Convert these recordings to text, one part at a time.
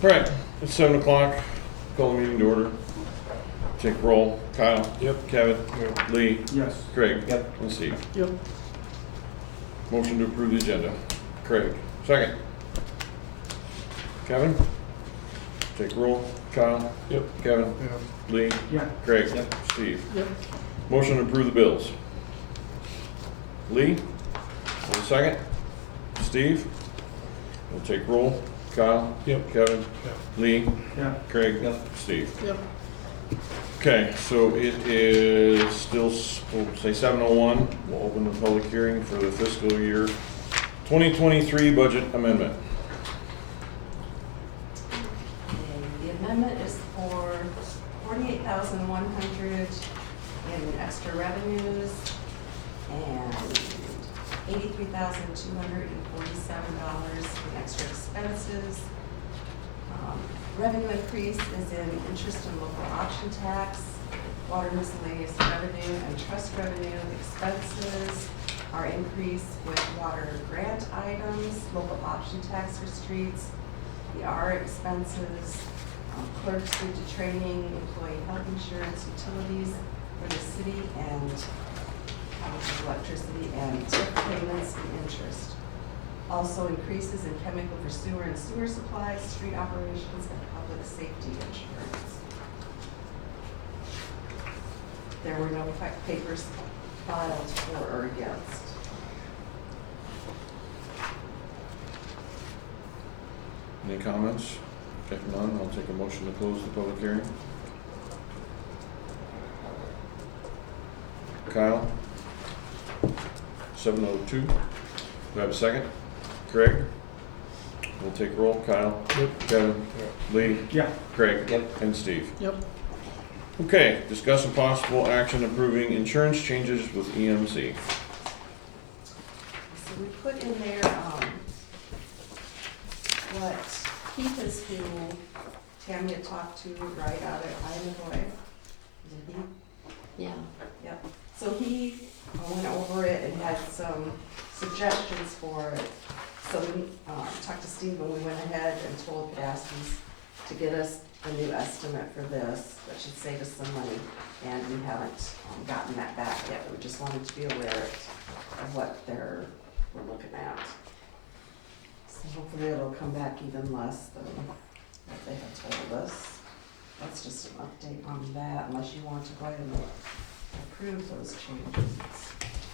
Right, it's 7 o'clock, call the meeting to order. Take roll, Kyle. Yep. Kevin. Yep. Lee. Yes. Craig. Yep. And Steve. Yep. Motion to approve the agenda. Craig, second. Kevin. Take roll, Kyle. Yep. Kevin. Yep. Lee. Yeah. Craig. Yep. Steve. Yep. Motion to approve the bills. Lee, one second. Steve. We'll take roll. Kyle. Yep. Kevin. Yep. Lee. Yeah. Craig. Yep. Steve. Yep. Okay, so it is still, we'll say 7:01. We'll open the public hearing for the fiscal year 2023 budget amendment. The amendment is for $48,100 in extra revenues and $83,247 in extra expenses. Revenue increase is in interest and local option tax, water miscellaneous revenue and trust revenue. Expenses are increased with water grant items, local option tax for streets, the R expenses, clerks due to training, employee health insurance, utilities for the city, and electricity, and tip payments and interest. Also increases in chemical for sewer and sewer supplies, street operations, and public safety insurance. There were no papers filed for or against. Any comments? If none, I'll take a motion to close the public hearing. Kyle? 7:02. Do I have a second? Craig? We'll take roll. Kyle? Yep. Kevin? Lee? Yeah. Craig? Yep. And Steve. Yep. Okay, discuss and possible action approving insurance changes with EMC. So we put in there, what Keith is who Tammy had talked to right out at Idaho. Did he? Yeah. Yep. So he went over it and had some suggestions for it. So we talked to Steve and we went ahead and told Padaski's to get us a new estimate for this. That should save us some money. And we haven't gotten that back yet. We just wanted to be aware of what we're looking at. So hopefully it'll come back even less than what they had told us. That's just an update on that, unless you want to go ahead and approve those changes.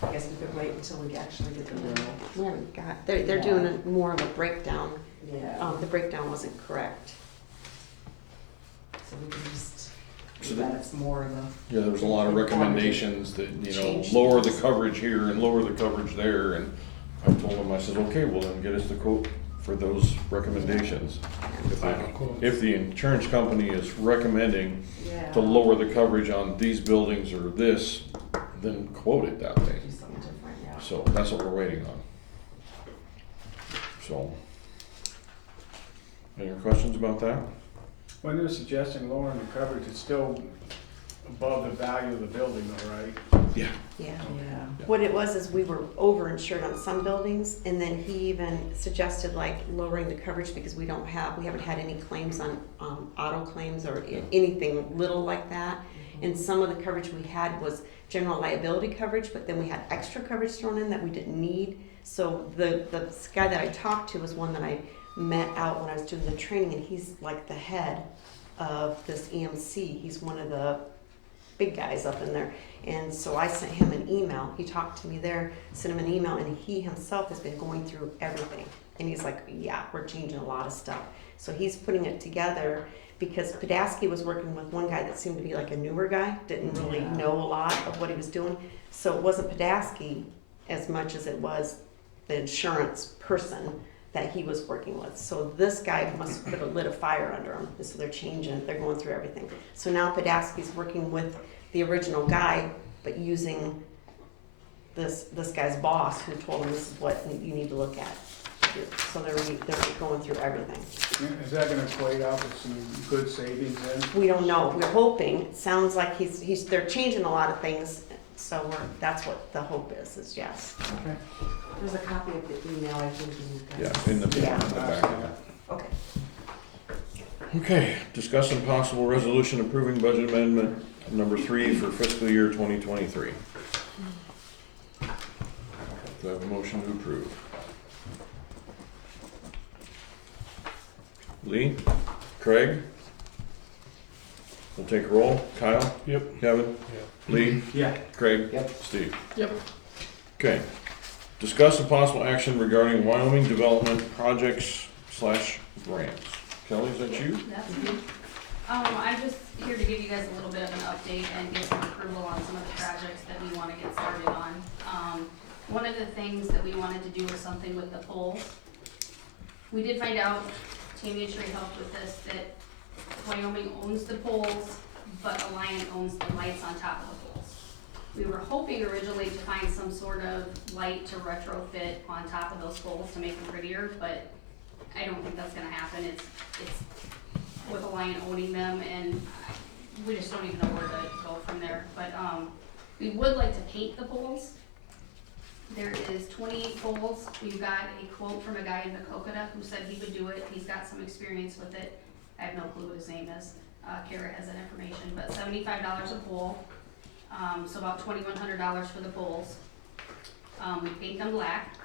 I guess we could wait until we actually get the bill. We haven't got, they're Yeah. doing more of a breakdown. Yeah, The breakdown wasn't correct. so we can just, So that it's more of a, Yeah, there was a lot of recommendations that, Change lower the things. coverage here and lower the coverage there, and I told him, I said, okay, well then get us the quote for those recommendations. If the insurance company is recommending yeah. to lower the coverage on these buildings or this, then quote it that way. Do something different, yeah. So that's what we're waiting on. So, any questions about that? When they're suggesting lowering the coverage, it's still above the value of the building though, right? Yeah. Yeah. Yeah. What it was is we were overinsured on some buildings, and then he even suggested like lowering the coverage because we haven't had any claims on auto claims or anything little like that. And some of the coverage we had was general liability coverage, but then we had extra coverage thrown in that we didn't need. So the guy that I talked to was one that I met out when I was doing the training, and he's like the head of this EMC. He's one of the big guys up in there. And so I sent him an email. He talked to me there, sent him an email, and he himself has been going through everything. And he's like, yeah, we're changing a lot of stuff. So he's putting it together because Padaski was working with one guy that seemed to be like a newer guy, didn't really know a lot of what he was doing. So it wasn't Padaski as much as it was the insurance person that he was working with. So this guy must put a lit of fire under him. And so they're changing it, they're going through everything. So now Padaski's working with the original guy, but using this guy's boss who told him this is what you need to look at. So they're going through everything. Is that gonna equate out with some good savings then? We don't know. We're hoping. It sounds like they're changing a lot of things. So that's what the hope is yes. Okay. There's a copy of the email I think you guys. Yeah, in the Yeah. back. Okay. Okay, discuss some possible resolution approving budget amendment number 3 for fiscal year 2023. Do I have a motion to approve? Lee? Craig? We'll take roll. Kyle? Yep. Kevin? Lee? Yeah. Craig? Yep. Steve? Yep. Okay. Discuss the possible action regarding Wyoming development projects / grants. Kelly, is that you? That's me. I'm just here to give you guys a little bit of an update and get some approval on some of the projects that we wanna get started on. One of the things that we wanted to do was something with the poles. We did find out, Tammy Tree helped with this, that Wyoming owns the poles, but Alliant owns the lights on top of the poles. We were hoping originally to find some sort of light to retrofit on top of those poles to make them prettier, but I don't think that's gonna happen. It's with Alliant owning them, and we just don't even know where to go from there. But, we would like to paint the poles. There is 28 poles. We've got a quote from a guy in Macokota who said he would do it. He's got some experience with it. I have no clue what his name is. Kara has that information, but $75 a pole. So about $2,100 for the poles. We paint them black.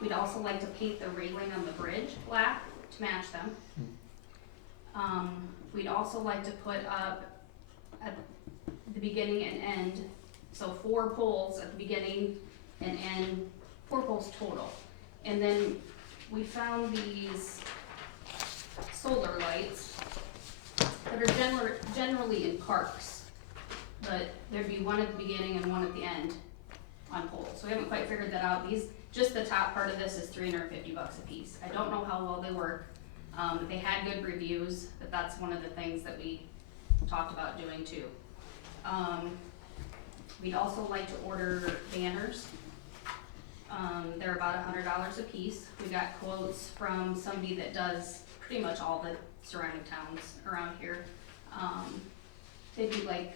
We'd also like to paint the railing on the bridge black to match them. We'd also like to put up at the beginning and end, so 4 poles at the beginning and end, 4 poles total. And then we found these solar lights that are generally in parks, but there'd be one at the beginning and one at the end on poles. So we haven't quite figured that out. Just the top part of this is $350 a piece. I don't know how well they work. They had good reviews, but that's one of the things that we talked about doing too. We'd also like to order banners. They're about $100 a piece. We got quotes from somebody that does pretty much all the surrounding towns around here. They'd be like,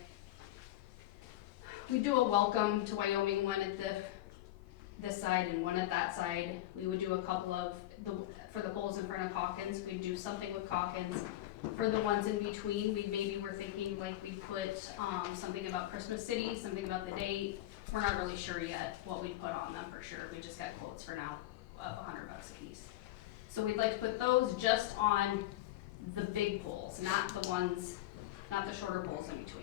we do a welcome to Wyoming one at this side and one at that side. We would do a couple of for the poles in front of Calkins. We'd do something with Calkins. For the ones in between, we're thinking like we put something about Christmas City, something about the date. We're not really sure yet what we'd put on them for sure. We just got quotes for now of $100 a piece. So we'd like to put those just on the big poles, not the shorter poles in between.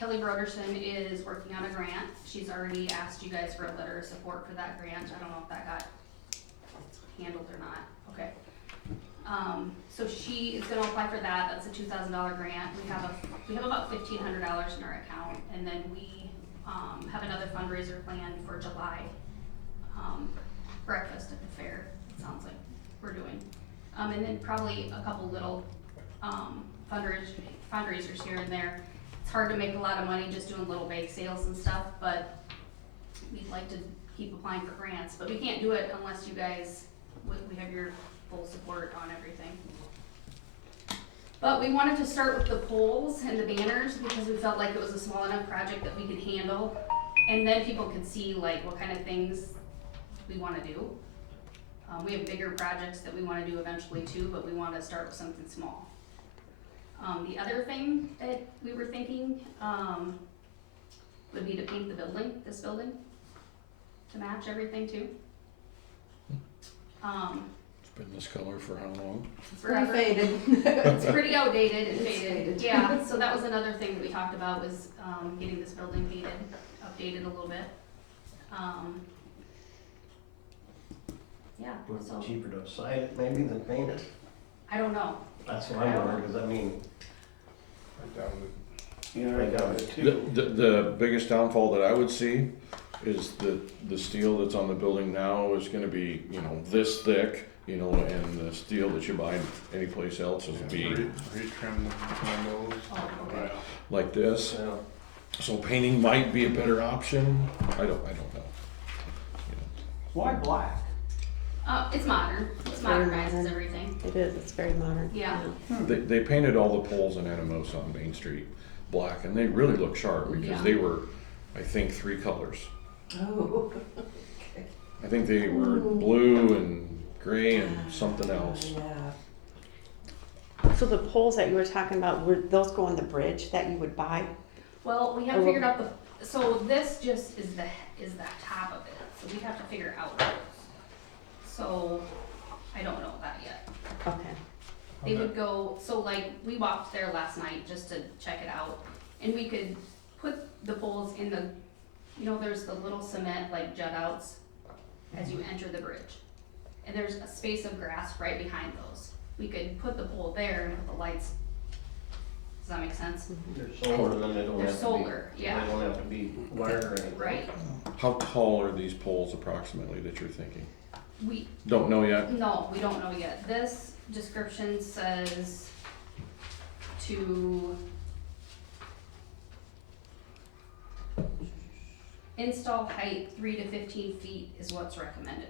Kelly Broderson is working on a grant. She's already asked you guys for a letter of support for that grant. I don't know if that got handled or not. Okay. So she is gonna apply for that. That's a $2,000 grant. We have about $1,500 in our account, and then we have another fundraiser planned for July. Breakfast at the fair, it sounds like we're doing. And then probably a couple little fundraisers here and there. It's hard to make a lot of money just doing little bake sales and stuff, but we'd like to keep applying for grants. But we can't do it unless you guys, we have your full support on everything. But we wanted to start with the poles and the banners because we felt like it was a small enough project that we could handle. And then people could see like what kind of things we wanna do. We have bigger projects that we wanna do eventually too, but we wanna start with something small. The other thing that we were thinking, would be to paint the building, this building, to match everything too. It's been this color for how long? Pretty faded. It's pretty outdated and It's faded. faded. Yeah, so that was another thing that we talked about was, getting this building painted, updated a little bit. Yeah, Was so, it cheaper to sign it maybe than paint it? I don't know. That's what I'm wondering, cause I mean, I doubt it. Yeah, I got it The, too. the biggest downfall that I would see is the steel that's on the building now is gonna be, this thick, and the steel that you buy anyplace else is be Retrim the windows. Oh, okay. like this. you know, So painting might be a better option. I don't know. Why black? It's modern. It's Very modernizes modern. everything. It is, it's very modern. Yeah. They painted all the poles in Anamosa on Main Street black, and they really look sharp because Yeah. they were, I think, 3 colors. Oh. I think they were blue and gray and something else. Yeah. So the poles that you were talking about, were those go on the bridge that you would buy? Well, we haven't figured out so this just is the top of it, so we have to figure out those. So, I don't know that yet. Okay. They would go, so like, we walked there last night just to check it out, and we could put the poles in the, there's the little cement like jut outs as you enter the bridge. And there's a space of grass right behind those. We could put the pole there and put the lights. Does that make sense? They're solar, then they don't They're have to be. solar, yeah. They don't have to be wired or anything. Right. How tall are these poles approximately that you're thinking? We, Don't know yet? no, we don't know yet. This description says to install height 3 to 15 feet is what's recommended.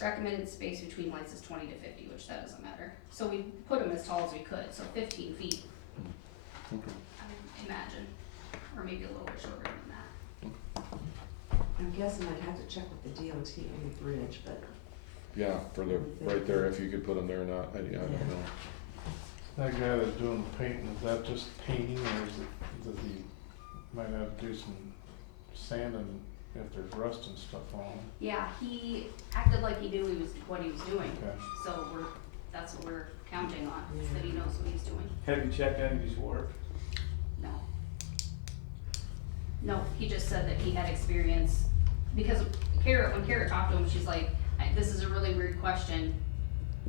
Recommended space between lights is 20 to 50, which that doesn't matter. So we put them as tall as we could, so 15 feet, Okay. I would imagine, or maybe a little bit shorter than that. I'm guessing I'd have to check with the DOT on the bridge, but Yeah, for the, right there, if you could put them there or not, I don't know. That guy that's doing the painting, is that just painting or does he might have to do some sanding if there's rust and stuff on them? Yeah, he acted like he knew what he was doing, Okay. so that's what we're counting on, is that he knows what he's doing. Have you checked any of his work? No. No, he just said that he had experience, because when Kara talked to him, she's like, this is a really weird question,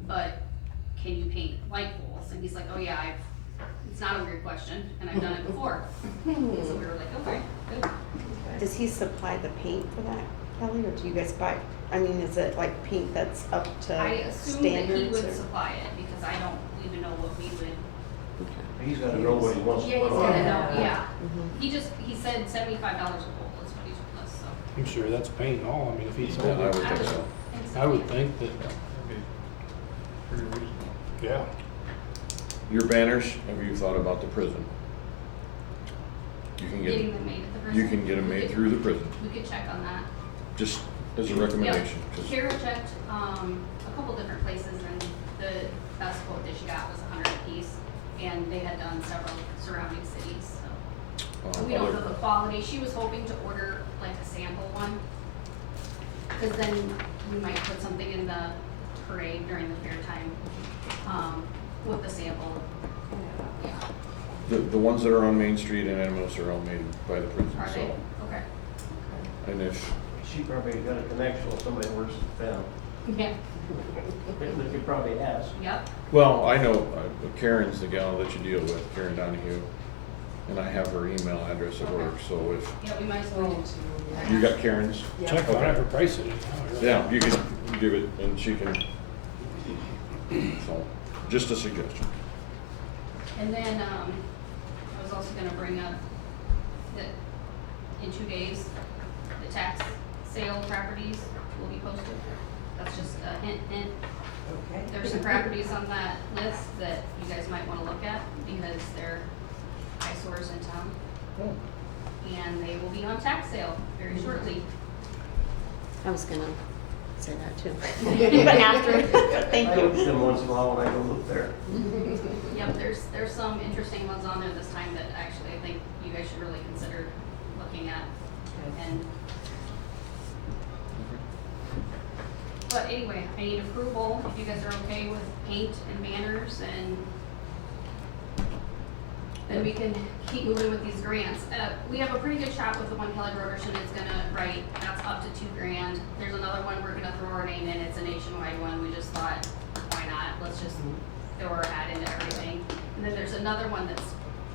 but can you paint light poles? And he's like, oh yeah, it's not a weird question, and I've done it before. So we were like, okay, good. Does he supply the paint for that, Kelly, or do you guys buy? I mean, is it like paint that's up to I assume that he standards? would or- supply it, because I don't even know what we would. He's gotta know what he wants to Yeah, he's put gonna on. know, yeah. Mhm. He said $75 a pole is what he told us, so. I'm sure that's paint and all, I mean, if he sold Yeah, I it, would think so. I would think that, That'd be pretty reasonable. yeah. Your banners, have you thought about the prison? You can Getting get, them made at the prison. you can get them We made could- through the prison, We could check on that. just as a recommendation. 'Cause- Kara checked, a couple different places, and the best quote that she got was 100 apiece, and they had done several surrounding cities, so. We don't other- know the quality, she was hoping to order like a sample one, cause then we might put something in the parade during the fair time, with the sample, yeah, The ones that are on Main Street in Animos are all made by the prison, are they? so. Okay. And if, She probably got a connection with somebody who works at the town. Yeah, They could probably ask. yep, well, I know Karen's the gal that you deal with, Karen Donahue, and I have her email address at work, so if, yeah, we might as going well. to, you got Karen's? yeah. Check on Okay. it for pricing. Yeah, you can give it, and she can, so, just a suggestion. And then, I was also gonna bring up that in 2 days, the tax sale properties will be posted. That's just a hint. Okay. There's some properties on that list that you guys might wanna look at, because they're eyesores in town. Oh. And they will be on tax sale very shortly. I was gonna say that too. But after, thank I look at you. them once in a while when I go look there. Yep, there's some interesting ones on there this time that actually I think you guys should really consider looking at. And but anyway, I need approval, if you guys are okay with paint and banners, and then we can keep moving with these grants. We have a pretty good shot with the one Kelly Broderson is gonna write, that's up to $2,000. There's another one we're gonna throw our name in, it's a nationwide one, we just thought, why not, let's just throw our hat into everything. And then there's another one that's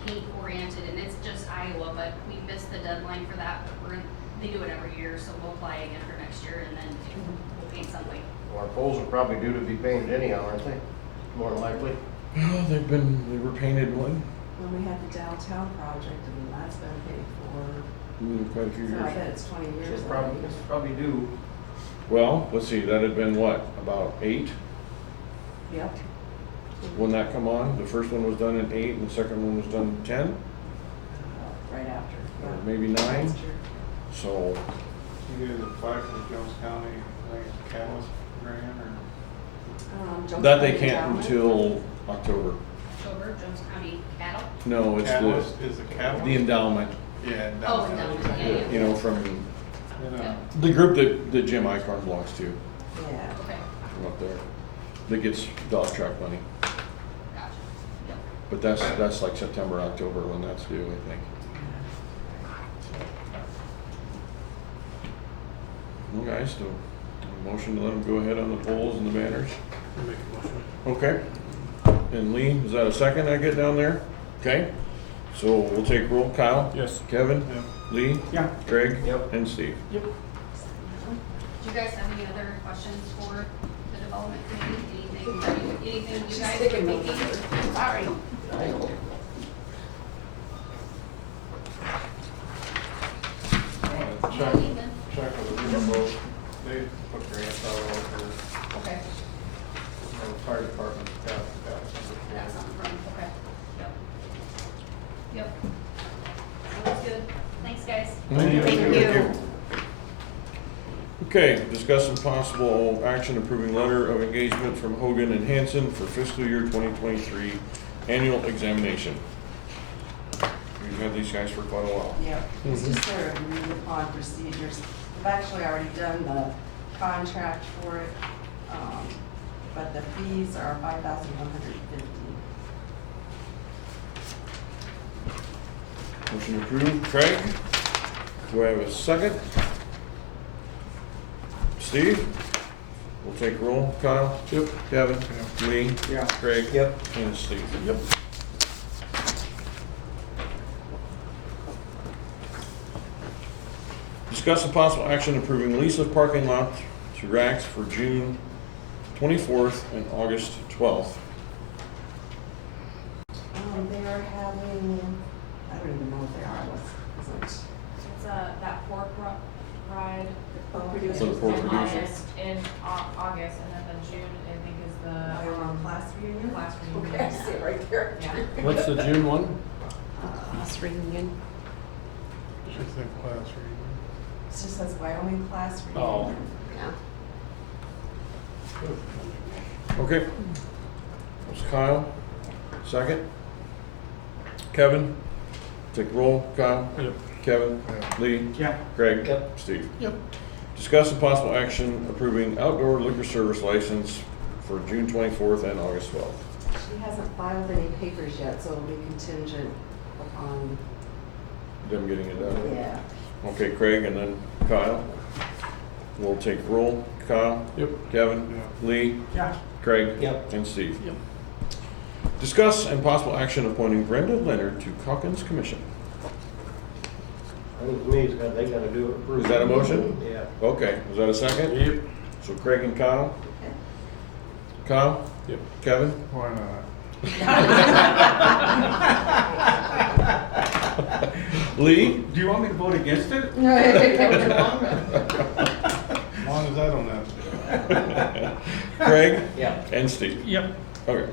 paint oriented, and it's just Iowa, but we missed the deadline for that, but they do it every year, so we'll apply again for next year, and then we'll paint something. Our poles are probably due to be painted anyhow, aren't they? More than likely. Well, they were painted one, When we had the downtown project, and that's been paid for, quite a few so I years. bet it's 20 years. It's probably due. Well, let's see, that had been what, about 8? Yep. When that come on? The first one was done in 8 and the second one was done in 10? Right after. Or yeah. maybe 9? Last year. So, You guys apply for the Jones County, like, catalyst grant, or? Jones that they County can't Endowment. until October. October, Jones County cattle. No, it's Catalyst is the catalyst? the endowment, Yeah. Oh, endowment, yeah. you know, from And, the group that Jim Icarn belongs to, Yeah. Okay, from up there, that gets dog track money. gotcha. Yep. But that's like September, October when that's due, I think. Well, guys, do a motion to let them go ahead on the polls and the banners? I'll make a motion. Okay. And Lee, is that a second I get down there? Okay. So we'll take roll. Kyle? Yes. Kevin? Yeah. Lee? Yeah. Greg? Yep. And Steve? Do you guys have any other questions for the development committee? Anything you guys are thinking? Sorry. check with the riverboat, they put grants out over, Okay, the fire department, that's something from, okay, yep. Yep. Sounds good. Thanks, guys. Thank you. Okay, discuss some possible action approving letter of engagement from Hogan and Hanson for fiscal year 2023 annual examination. We've had these guys for quite a while. Yeah, it's just their agreed upon procedures. We've actually already done the contract for it, but the fees are $5,150. Motion approved. Craig? Do I have a second? Steve? We'll take roll. Kyle? Yep. Kevin? Lee? Yeah. Craig? Yep. And Steve? Yep. Discuss a possible action approving lease of parking lot to Rax for June 24th and August 12th. They are having, I don't even know what they are, It's that pork ride Oh, For the producers. pork in producers. August, and then the June, I think, is the Class reunion? class reunion. Okay, I see it right there. Yeah. What's the June one? Class reunion. She said class reunion. It just says Wyoming class Oh. reunion. Yeah. Okay. That's Kyle. Second. Kevin? Take roll. Kyle? Yep. Kevin? Lee? Yeah. Craig? Yep. Steve? Yep. Discuss and possible action approving outdoor liquor service license for June 24th and August 12th. She hasn't filed any papers yet, so it'll be contingent upon, Them getting it done. yeah. Okay, Craig and then Kyle. We'll take roll. Kyle? Yep. Kevin? Lee? Yeah. Craig? Yep. And Steve? Yep. Discuss and possible action appointing Brenda Leonard to Calkins Commission. I think to me, they gotta do it. Is that a motion? Yeah. Okay, is that a second? Yep. So Craig and Kyle? Kyle? Yep. Kevin? Why not? Lee? Do you want me to vote against it? As long as I don't have to do it. Craig? Yeah. And Steve? Yep. Okay.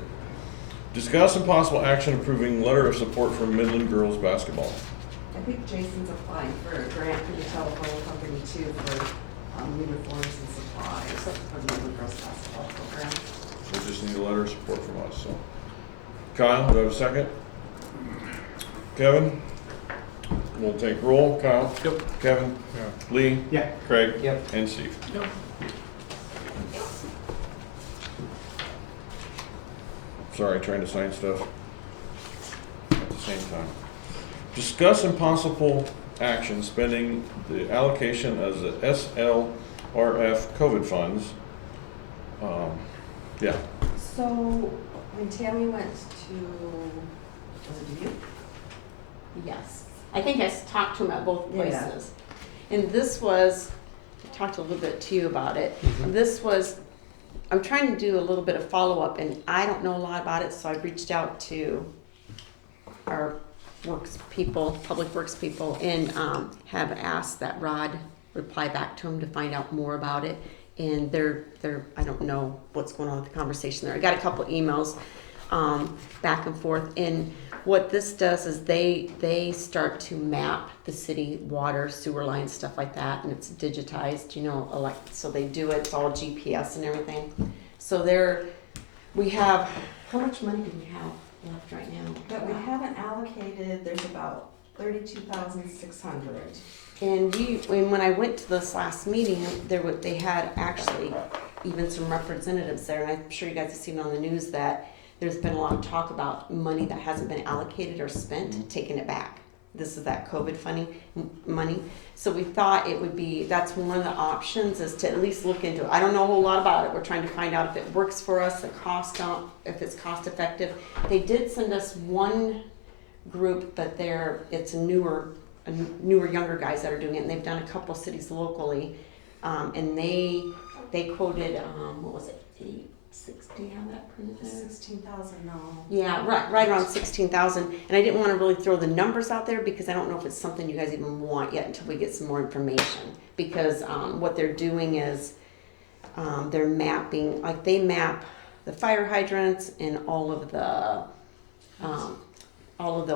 Discuss and possible action approving letter of support from Midland Girls Basketball. I think Jason's applying for a grant through the telephone company too for uniforms and supplies for the Midland Girls Basketball program. We just need a letter of support from us, so. Kyle, do I have a second? Kevin? We'll take roll. Kyle? Yep. Kevin? Yeah. Lee? Yeah. Craig? Yep. And Steve? Yep. Sorry, trying to sign stuff at the same time. Discuss and possible action spending the allocation as the SLRF COVID funds. Yeah, So when Tammy went to, was it you? Yes. I think I talked to him at both Yeah. places. And this was, I talked a little bit to you about it. This was, I'm trying to do a little bit of follow-up, and I don't know a lot about it, so I reached out to our works people, public works people, and have asked that Rod reply back to him to find out more about it. And they're I don't know what's going on with the conversation there. I got a couple emails back and forth, and What this does is they start to map the city water, sewer lines, stuff like that, and it's digitized, you know, so they do it, it's all GPS and everything. So we have, how much money do we have left right now? But we haven't allocated, there's about 32,600. And when I went to this last meeting, they had actually even some representatives there, and I'm sure you guys have seen on the news that there's been a lot of talk about money that hasn't been allocated or spent, taking it back. This is that COVID funding money. So we thought that's one of the options is to at least look into it. I don't know a whole lot about it. We're trying to find out if it works for us, if it's cost effective. They did send us one group, but it's a newer, younger guys that are doing it, and they've done a couple cities locally, and they quoted, what was it, 860, have that printed there? 16,000, no. Yeah, right around 16,000. And I didn't want to really throw the numbers out there because I don't know if it's something you guys even want yet until we get some more information. Because what they're doing is they're mapping, like they map the fire hydrants and all of the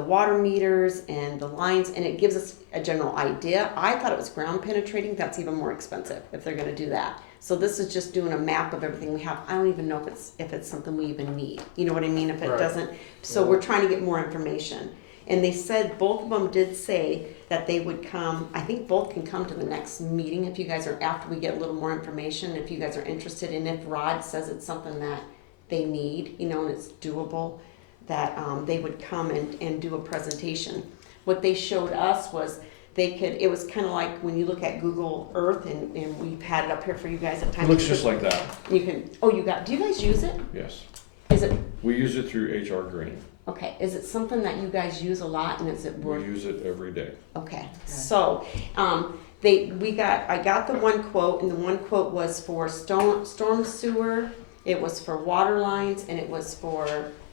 water meters and the lines, and it gives us a general idea. I thought it was ground penetrating. That's even more expensive if they're going to do that. So this is just doing a map of everything we have. I don't even know if it's something we even need. You know what I mean? If it Right. doesn't, so we're trying to get more information. And they said, both of them did say that they would come. I think both can come to the next meeting if you guys are, after we get a little more information, if you guys are interested. And if Rod says it's something that they need, you know, and it's doable, that they would come and do a presentation. What they showed us was it was kind of like when you look at Google Earth, and we've had it up here for you guys at times. It looks just like that, do you guys use it? yes. Is it, We use it through HR Green. okay, is it something that you guys use a lot, and is it We worth? use it every day. Okay, so, I got the one quote, and the one quote was for storm sewer, it was for water lines, and it was for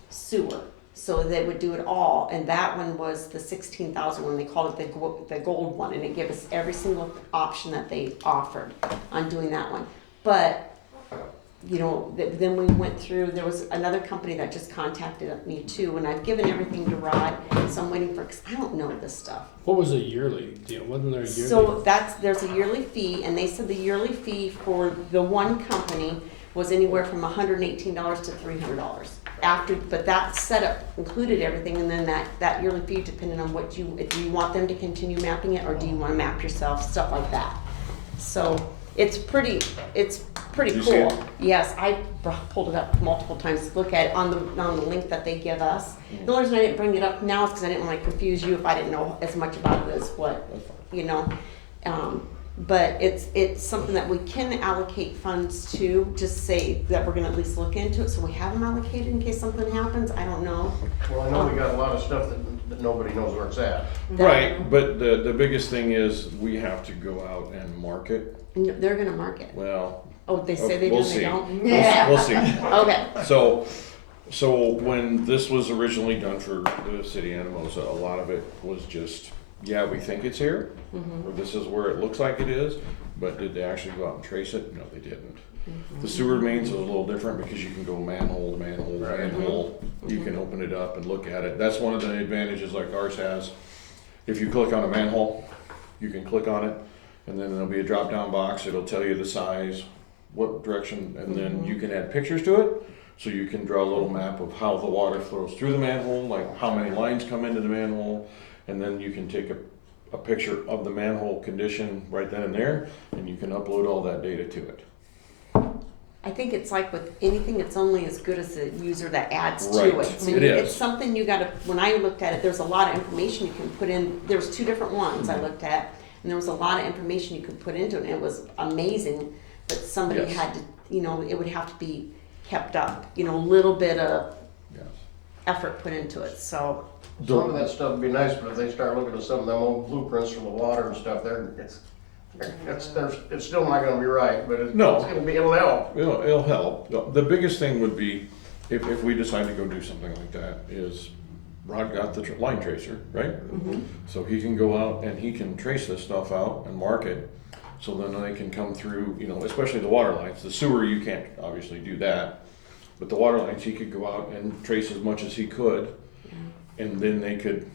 sewer. So they would do it all, and that one was the 16,000 one. They called it the gold one, and it gave us every single option that they offered on doing that one. But you know, then we went through. There was another company that just contacted me too, and I've given everything to Rod, so I'm waiting for. Cause I don't know this stuff. What was the yearly deal? Wasn't there a yearly? So there's a yearly fee, and they said the yearly fee for the one company was anywhere from $118 to $300. But that setup included everything, and then that yearly fee depended on do you want them to continue mapping it, or do you want to map yourself, stuff like that. So it's pretty Did you see cool. it? Yes, I pulled it up multiple times to look at it on the link that they give us. The only reason I didn't bring it up now is because I didn't want to confuse you if I didn't know as much about it as what, That's fine. you know. But it's something that we can allocate funds to, just say that we're gonna at least look into it, so we have them allocated in case something happens, I don't know. Well, I know we got a lot of stuff that nobody knows where it's at. Right, but the biggest thing is we have to go out and market. No, they're gonna mark it. Well, Oh, they say they do we'll and they see. don't? We'll see. Okay, So when this was originally done for the city of Anamosa, a lot of it was just, yeah, we think it's here, or this is where it looks like it is, but did they actually go out and trace it? No, they didn't. The sewer mains is a little different because you can go manhole to manhole to manhole. You can open it up and look at it. That's one of the advantages like ours has. If you click on a manhole, you can click on it, and then there'll be a drop-down box. It'll tell you the size, what direction, and then you can add pictures to it. So you can draw a little map of how the water flows through the manhole, like how many lines come into the manhole, and then you can take a picture of the manhole condition right then and there, and you can upload all that data to it. I think it's like with anything, it's only as good as the user that adds to Right, it. So it it's is. something you gotta, when I looked at it, there's a lot of information you can put in. There was 2 different ones I looked at, and there was a lot of information you could put into it, and it was amazing. But somebody Yes. had to, you know, it would have to be kept up, you know, a little bit of Yes. effort put into it, so. Some of that stuff would be nice, but if they start looking at some of them old blueprints from the water and stuff, it's still not gonna be right, but No. it'll help. It'll help. The biggest thing would be, if we decide to go do something like that, is Rod got the line tracer, right? So he can go out and he can trace this stuff out and mark it, so then they can come through, you know, especially the water lines. The sewer, you can't obviously do that, but the water lines, he could go out and trace as much as he could. and then they could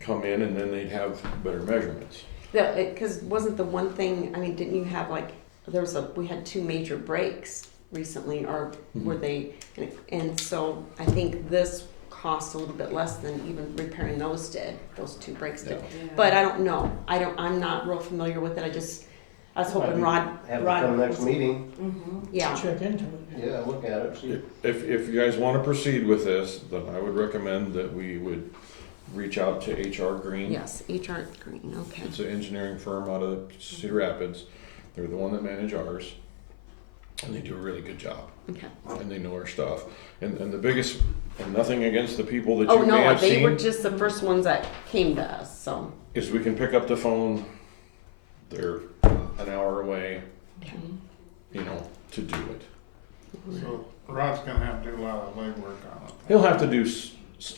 come in and then they'd have better measurements. Cause wasn't the one thing, I mean, didn't you have like, we had 2 major breaks recently, or were they, and so I think this cost a little bit less than even repairing those 2 breaks did. Yeah. But I don't know, I'm not real familiar with it, I was hoping Rod, Have to come next meeting, yeah, Check into it. yeah, look at it, see. If you guys wanna proceed with this, then I would recommend that we would reach out to HR Green. yes, HR Green, okay. It's an engineering firm out of Cedar Rapids. They're the one that manage ours. And they do a really good job. Okay. And they know our stuff. And the biggest, and nothing against the people that Oh, you may no, have they were seen, just the first ones that came to us, so. is we can pick up the phone. They're an hour away, Okay. you know, to do it. So Rod's gonna have to do a lot of legwork on it. He'll have to do,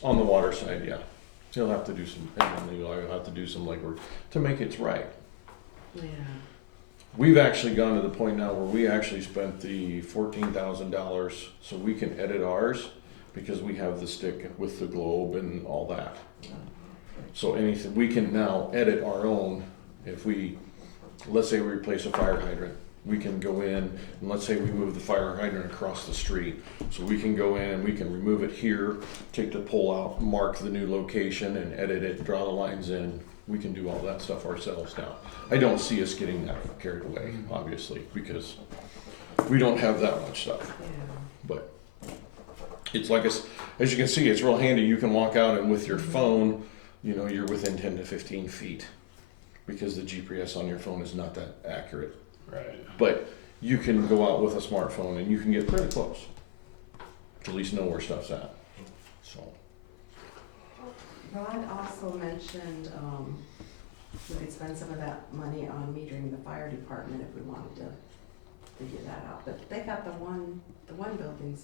on the water side, yeah. He'll have to do some, and then he'll have to do some legwork to make it right. Yeah. We've actually gone to the point now where we actually spent the $14,000 so we can edit ours because we have the stick with the globe and all that. So anything, we can now edit our own. If we, let's say we replace a fire hydrant, we can go in and let's say we move the fire hydrant across the street. So we can go in and we can remove it here, take the pole out, mark the new location and edit it, draw the lines in. We can do all that stuff ourselves now. I don't see us getting that carried away, obviously, because we don't have that much stuff. Yeah. But it's like, as you can see, it's real handy. You can walk out and with your phone, you know, you're within 10 to 15 feet because the GPS on your phone is not that accurate. Right. But you can go out with a smartphone and you can get pretty close to at least know where stuff's at. So. Rod also mentioned, we could spend some of that money on metering the fire department if we wanted to figure that out, but they got the one buildings.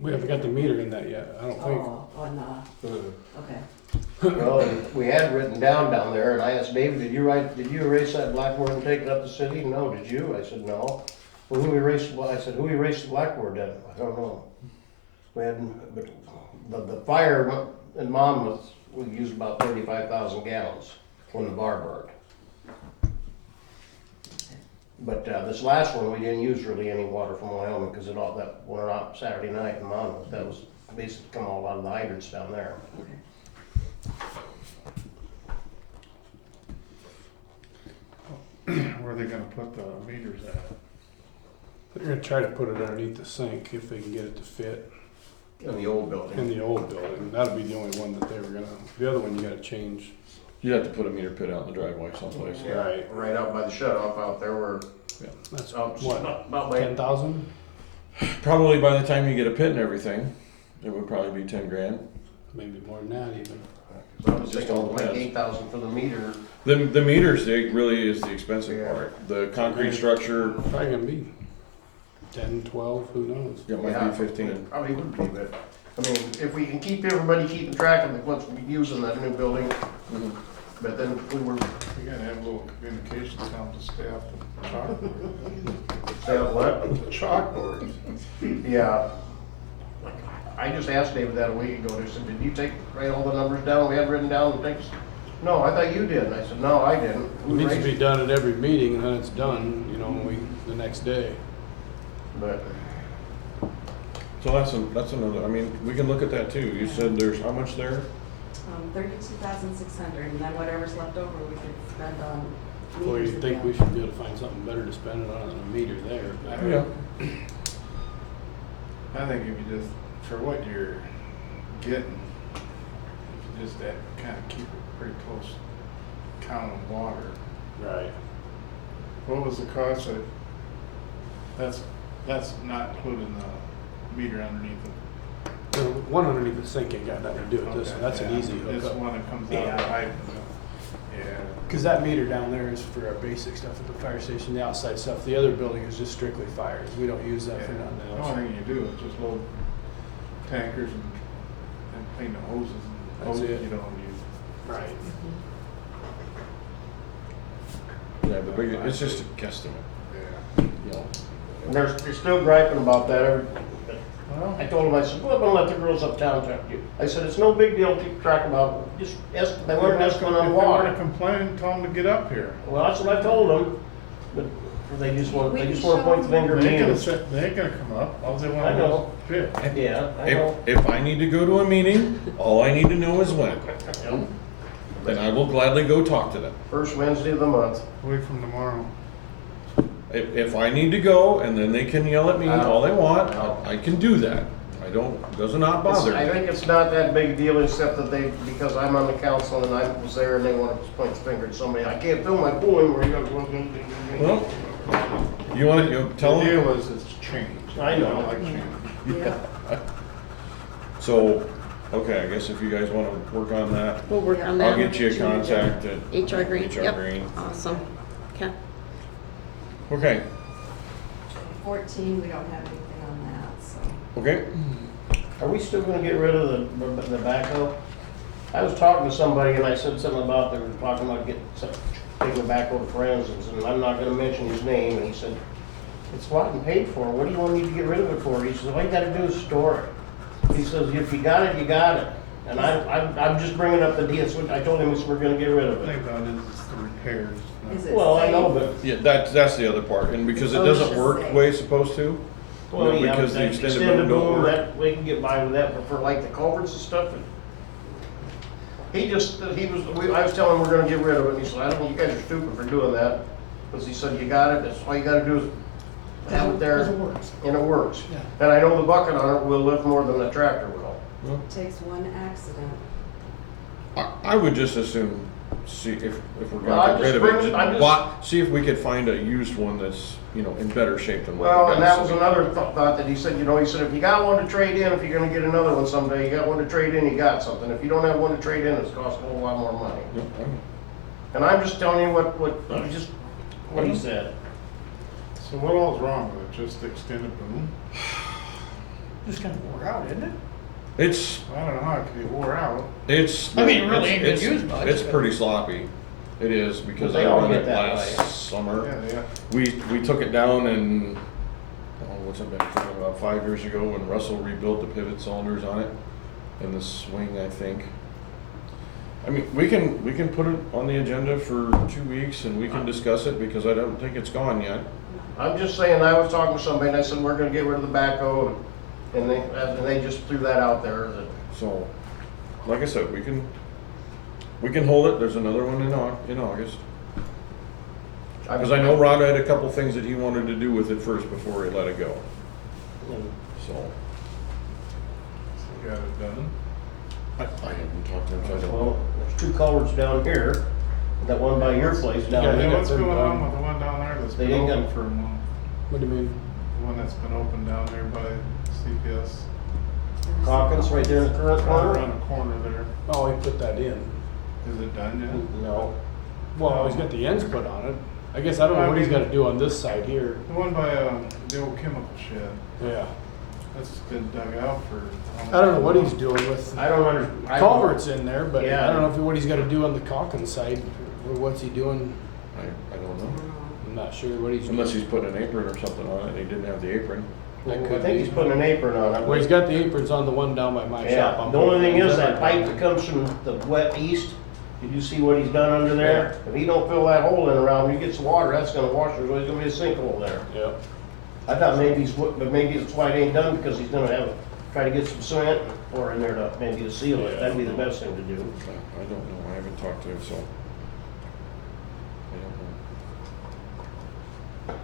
We haven't got the meter in that yet, I don't think. Oh, on, okay. Well, and we had written down there, and I asked David, did you erase that blackboard and take it up the city? No, did you? I said, no. Well, I said, who erased the blackboard then? I don't know. We hadn't, but the fire in Monmouth, we used about 35,000 gallons when the bar burned. But this last one, we didn't use really any water from Wyoming, because it all, that went out Saturday night in Monmouth, that was basically come all out of the hydrants down there. Where are they gonna put the meters at? They're gonna try to put it underneath the sink if they can get it to fit In the old building. in the old building. That'll be the only one that they were gonna, the other one you gotta change. You'd have to put a meter pit out in the driveway someplace. Yeah, Right. right out by the shut off out there where, That's out, what, about by, 10,000? Probably by the time you get a pit and everything, it would probably be 10 grand. Maybe more than that even. I was Just thinking all like depends. 8,000 for the meter. The meters, they really is the expensive Yeah. part. The concrete structure, Probably gonna be 10, 12, who knows? it might Yeah, be 15. Probably would be, but, I mean, if we can keep everybody keeping track of what's we use in that new building, Mhm. but then we were, We gotta have a little communication down to staff and chalkboard. say what? Chalkboard. Yeah. I just asked David that a week ago, I said, did you write all the numbers down we had written down and things? No, I thought you did, and I said, no, I didn't. It Who needs to raised be done at every meeting and then it's done, you know, the next day. But, So that's another, I mean, we can look at that too. You said there's how much there? 32,600, and then whatever's left over, we could spend on Or meters you think again. we should be able to find something better to spend it on than a meter there? Yeah. I think if you just, for what you're getting, if you just kinda keep it pretty close count of water. Right. What was the cost of, that's not including the meter underneath it. The one underneath the sink ain't got nothing to do with this, Okay, one. That's an yeah. easy This hookup. one that comes out of the Yeah. hydrant. Yeah. Cause that meter down there is for our basic stuff at the fire station, the outside stuff. The other building is just strictly fires. We don't use that for Yeah. nothing The else. only thing you do is just load tankers and clean the hoses and That's hoses it. you don't use. Right. Yeah, the big, it's just a guesstimate, Yeah. you know. and they're still griping about that, Oh, Well, I told him, I said, well, I'm gonna let the girls uptown talk to you. I said, it's no big deal, keep track about it. Just ask, they weren't asking on if they water. wanna complain, tell them to get up here. Well, that's what I told them, but they just want, We they can just wanna show point the them. finger at They me. ain't gonna and- sit, they ain't gonna come up, all they I wanna know. do is pitch. Yeah, I know. If I need to go to a meeting, all I need to know is when. Then I will gladly go talk to them. First Wednesday of the month. Week from tomorrow. If I need to go and then they can yell at me all they want, No. I can do that. I don't, does not bother I me. think it's not that big a deal, except that they, because I'm on the council and I was there and they want to point the finger at somebody. I can't fill my pool where you gotta go. Well, you want to, tell The them? deal is it's changed. I know. don't like change. Yeah. So, okay, I guess if you guys want to work on that, We'll work on that. I'll get you a contact at HR Green, HR yep. Green. Awesome. Okay. Okay, 14, we don't have anything on that, so. okay. Are we still gonna get rid of the backhoe? I was talking to somebody and I said something about, they were talking about taking the backhoe to Francis, and I'm not gonna mention his name, and he said, it's what and paid for, what do you want me to get rid of it for? He says, all you gotta do is store it. He says, if you got it, you got it. And I'm just bringing up the deal, I told him we're gonna get rid of The thing it. about it is it's the repairs. not- Is it Well, I know, safe? but, Yeah, that's the other part, and because it Oh, doesn't it's work just the way it's supposed to. well, No, yeah, because the that extended boom don't work. that, we can get by with that, but for like the culverts and stuff, I was telling him we're gonna get rid of it, and he said, I don't think you guys are stupid for doing that. Because he said, you got it, that's all you gotta do is have it there, Because it works. and it works. Yeah. And I know the bucket on it will lift more than the tractor will. It takes one accident. I would just assume, see if we're Well, I'm gonna get just rid of bringing- it, I'm just just- see if we could find a used one that's, in better shape than what Well, we and got. that was another thought that he said, he said, if you got one to trade in, if you're gonna get another one someday, you got one to trade in, you got something. If you don't have one to trade in, it's cost a whole lot more money. Yep, And I'm just telling you what he said. So what all's wrong with it? Just the extended boom? Just kind of wore out, isn't it? It's, I don't know how it could be wore out. I mean, it really ain't been it's- used much, It's but- pretty sloppy. It is, because They I all run get it that last way. summer. Yeah. We took it down and, what's it been, about 5 years ago when Russell rebuilt the pivot cylinders on it and the swing, I think. I mean, we can put it on the agenda for 2 weeks and we can discuss it because I don't think it's gone yet. I'm just saying, I was talking to somebody and I said, we're gonna get rid of the backhoe, and they just threw that out there. So, like I said, we can hold it. There's another one in August. Because I know Rod had a couple things that he wanted to do with it first before he let it go. So, You got it done. I haven't talked to him, so I don't know. Well, there's two culverts down here, that one by your place down Yeah, Hey, there. what's going on with the one down there that's They been ain't open got- for a month? What do you mean? The one that's been open down there by CPS, Hawkins right there in the current right corner? around the corner there. Oh, he put that in. Is it done yet? No. Well, he's got the ends put on it. I guess I don't know what he's gotta do on this side here. The one by, the old chemical shed, Yeah. that's been dug out for. I don't know what he's doing with I don't culverts in there, but Yeah. I don't know if what he's gotta do on the Calkins side, or what's he doing. I don't know. I'm not sure what he's doing. Unless he's putting an apron or something on it and he didn't have the apron. That I could think be. he's putting an apron on it. Well, he's got the aprons on the one down by my shop. Yeah, I'm the only thing hoping is he's that pipe that comes from the wet east, did you see what he's done under there? If he don't fill that hole in around, when he gets the water, that's gonna wash, there's always gonna be a sinkhole there. Yeah. I thought maybe but maybe that's why it ain't done, because he's gonna try to get some cement or in there to, maybe to seal it, that'd be the best thing to do. I don't know. I haven't talked to him, so. I don't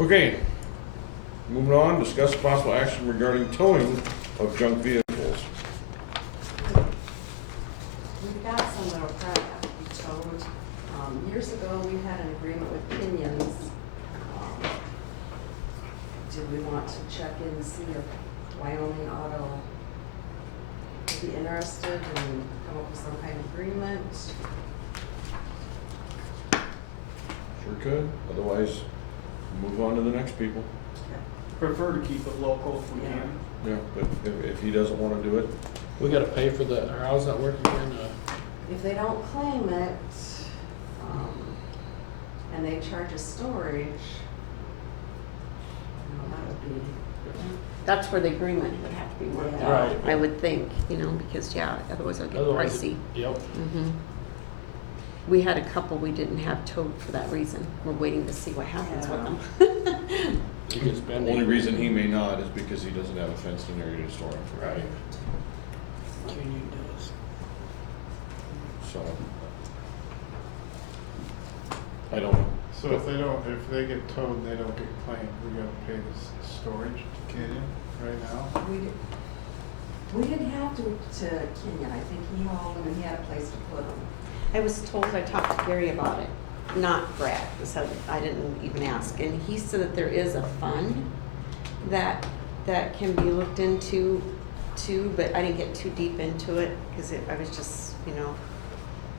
know. Okay. Moving on, discuss possible action regarding towing of junk vehicles. We've got some that will probably have to be towed. Years ago, we had an agreement with Pinions. Did we want to check in and see if Wyoming Auto would be interested and come up with some kind of agreement? Sure could. Otherwise, move on to the next people. Prefer to keep it local if we Yeah. can. Yeah, but if he doesn't want to do it, We gotta pay for or how's that working again? If they don't claim it, and they charge us storage, That's where the agreement would have to be worked out, Right. I would think, you know, because, yeah, otherwise it'll get Otherwise, pricey. Yep. We had a couple we didn't have towed for that reason. We're waiting to see what happens with them. You can spend. The only reason he may not is because he doesn't have a fenced-in area to store them. Right. Canyon does. So. I don't know. So if they get towed, they don't get claimed, we gotta pay the storage to Canyon right now? We didn't have to Kenyon, I think he hauled them and he had a place to put them. I was told, I talked to Gary about it, not Brad, so I didn't even ask. And he said that there is a fund that can be looked into too, but I didn't get too deep into it because I was just, you know,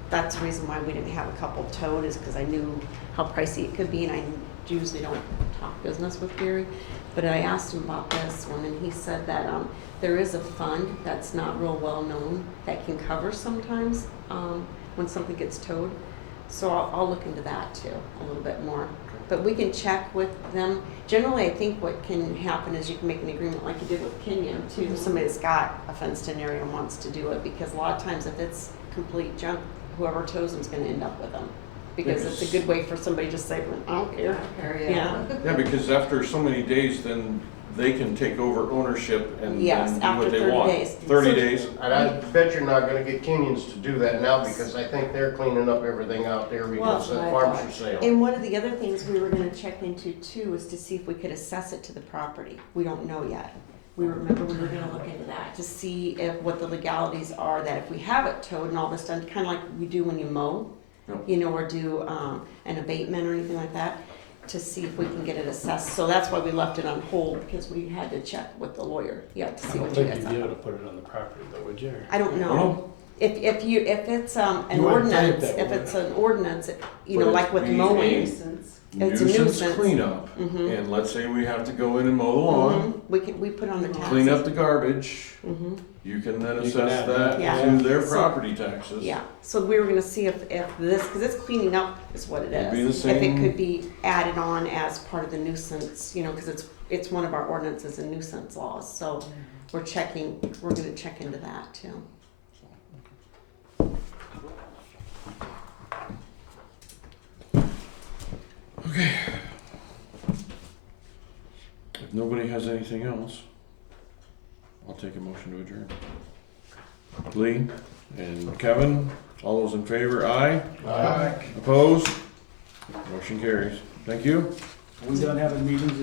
that's the reason why we didn't have a couple towed is because I knew how pricey it could be, and I usually don't talk business with Gary. But I asked him about this one, and he said that there is a fund that's not real well known that can cover sometimes when something gets towed. So I'll look into that too a little bit more. But we can check with them. Generally, I think what can happen is you can make an agreement like you did with Kenyon too. Somebody that's got a fenced-in area and wants to do it, because a lot of times if it's complete junk, whoever tows them is going to end up with them. Because it's a good way for somebody to say, well, I don't care. Yeah. Yeah, because after so many days, then they can take over ownership and Yes, do what after they 30 want. days. 30 So- days. And I bet you're not gonna get Kenyans to do that now, because I think they're cleaning up everything out there because the Well, farms for sale. And one of the other things we were gonna check into too is to see if we could assess it to the property. We don't know yet. We remember we were gonna look into that to see what the legalities are, that if we have it towed and all this done, kinda like we do when you mow, Yep. you know, or do, an abatement or anything like that, to see if we can get it assessed. So that's why we left it on hold, because we had to check with the lawyer, to I see don't what you think guys you'd be able thought. to put it on the property though, would you? I don't know. Well, If it's, an You wouldn't think ordinance, that if would. it's an ordinance, you know, But like with it's mowing. Nuisance. It's a nuisance. Cleanup, Mhm. and let's say we have to go in and mow the lawn, We put on the taxes. clean up the garbage, Mhm. you can then You can assess add that that, yeah. to their So- property taxes. Yeah, so we were gonna see if this, cause it's cleaning up is what it It'd be the is. If it same- could be added on as part of the nuisance, you know, cause it's one of our ordinances and nuisance laws, so we're gonna check into that too. If nobody has anything else, I'll take a motion to adjourn. Lee and Kevin, all those in favor, aye? Aye. Opposed? Motion carries. Thank you. We done having meetings this